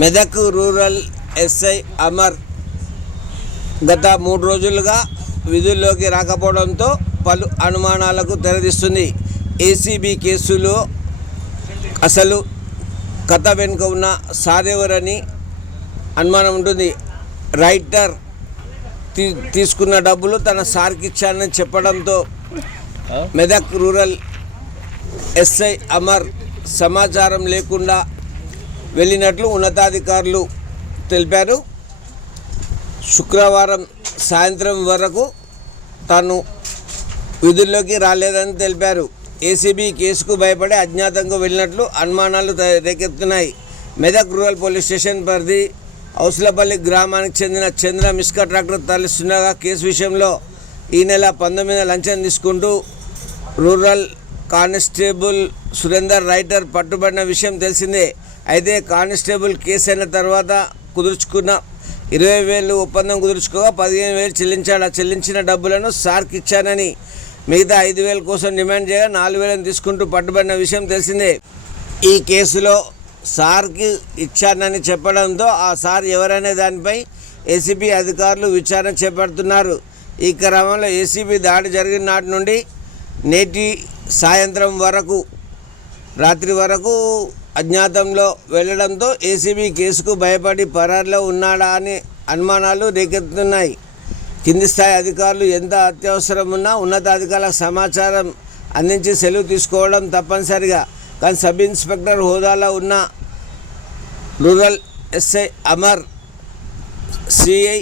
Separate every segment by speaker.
Speaker 1: Medak rural SI Amar గత మూడు రోజులుగా విధుల్లోకి రాకపోవడంతో పలు అనుమానాలకు తెరదీస్తుంది. ఏసీబీ కేసులో అసలు కథ వెనుక ఉన్న సారెవరని అనుమానం ఉంటుంది. రైటర్ తీ తీసుకున్న డబ్బులు తన సార్కి ఇచ్చానని చెప్పడంతో మెదక్ రూరల్ ఎస్ఐ అమర్ సమాచారం లేకుండా వెళ్ళినట్లు ఉన్నతాధికారులు తెలిపారు. శుక్రవారం సాయంత్రం వరకు తాను విధుల్లోకి రాలేదని తెలిపారు. ఏసీబీ కేసుకు భయపడి అజ్ఞాతంగా వెళ్ళినట్లు అనుమానాలు రేకెత్తున్నాయి. మెదక్ రూరల్ పోలీస్ స్టేషన్ పరిధి హౌస్లపల్లి గ్రామానికి చెందిన చంద్ర మిస్కా ట్రాక్టర్ తరలిస్తుండగా కేసు విషయంలో ఈ నెల పంతొమ్మిది లంచం తీసుకుంటూ రూరల్ కానిస్టేబుల్ సురేందర్ రైటర్ పట్టుబడిన విషయం తెలిసిందే. అయితే కానిస్టేబుల్ కేసు అయిన తర్వాత కుదుర్చుకున్న ఇరవై వేలు ఒప్పందం కుదుర్చుకోగా పదిహేను వేలు చెల్లించాడు. చెల్లించిన డబ్బులను సార్కి ఇచ్చానని మిగతా ఐదు వేల కోసం డిమాండ్ చేయగా నాలుగు వేలను తీసుకుంటూ పట్టుబడిన విషయం తెలిసిందే. ఈ కేసులో సార్కి ఇచ్చానని చెప్పడంతో ఆ సార్ ఎవరనే దానిపై ఏసీబీ అధికారులు విచారణ చేపడుతున్నారు. ఈ క్రమంలో ఏసీబీ దాడి జరిగిన నాటి నుండి నేటి సాయంత్రం వరకు రాత్రి వరకు అజ్ఞాతంలో వెళ్ళడంతో ఏసీబీ కేసుకు భయపడి పరారిలో ఉన్నాడా అని అనుమానాలు రేకెత్తుతున్నాయి. కింది స్థాయి అధికారులు ఎంత అత్యవసరం ఉన్నా ఉన్నతాధికారులకు సమాచారం అందించి సెలవు తీసుకోవడం తప్పనిసరిగా. కానీ సబ్ ఇన్స్పెక్టర్ హోదాలో ఉన్న రూరల్ ఎస్ఐ అమర్ సిఐ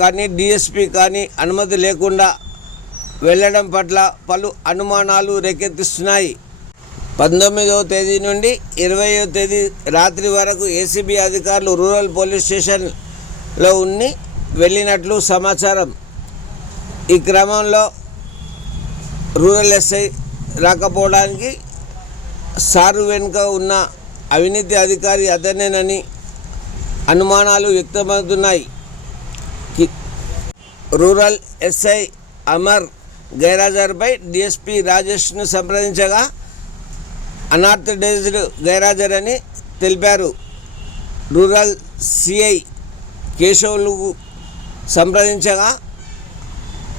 Speaker 1: కానీ డిఎస్పి కానీ అనుమతి లేకుండా వెళ్ళడం పట్ల పలు అనుమానాలు రేకెత్తిస్తున్నాయి. పంతొమ్మిదవ తేదీ నుండి ఇరవయో తేదీ రాత్రి వరకు ఏసీబీ అధికారులు రూరల్ పోలీస్ స్టేషన్లో ఉండి వెళ్ళినట్లు సమాచారం. ఈ క్రమంలో రూరల్ ఎస్ఐ రాకపోవడానికి సారు వెనుక ఉన్న అవినీతి అధికారి అతనేనని అనుమానాలు వ్యక్తమవుతున్నాయి. రూరల్ ఎస్ఐ అమర్ గైరాజర్పై డిఎస్పి రాజేష్ను సంప్రదించగా అనార్థడైజ్డ్ గైరాజర్ అని తెలిపారు. రూరల్ సిఐ కేశవులు సంప్రదించగా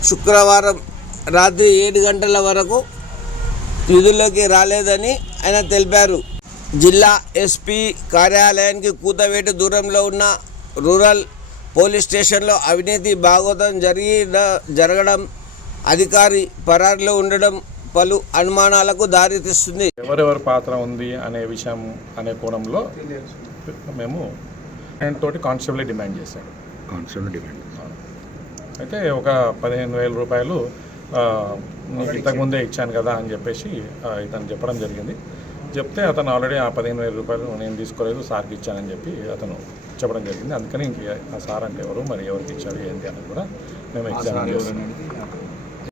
Speaker 1: శుక్రవారం రాత్రి ఏడు గంటల వరకు విధుల్లోకి రాలేదని ఆయన తెలిపారు. జిల్లా ఎస్పీ కార్యాలయానికి కూతవేటు దూరంలో ఉన్న రూరల్ పోలీస్ స్టేషన్లో అవినీతి భాగోతం జరిగిన జరగడం అధికారి పరారులో ఉండడం పలు అనుమానాలకు దారితీస్తుంది.
Speaker 2: ఎవరెవరి పాత్ర ఉంది అనే విషయం అనే కోణంలో మేము తోటి కానిస్టేబుల్ డిమాండ్ చేశాడు.
Speaker 3: కాన్స్టేబుల్ డిమాండ్
Speaker 2: అయితే ఒక పదిహేను వేల రూపాయలు నీకు ఇంతకుముందే ఇచ్చాను కదా అని చెప్పేసి ఇతను చెప్పడం జరిగింది. చెప్తే అతను ఆల్రెడీ ఆ పదిహేను వేల రూపాయలు నేను తీసుకోలేదు సార్కి ఇచ్చానని చెప్పి అతను చెప్పడం జరిగింది. అందుకని ఇంక ఆ సార్ అంటే ఎవరు మరి ఎవరికి ఇచ్చాడు ఏంటి అని కూడా మేము ఎగ్జామిన్ చేస్తాం.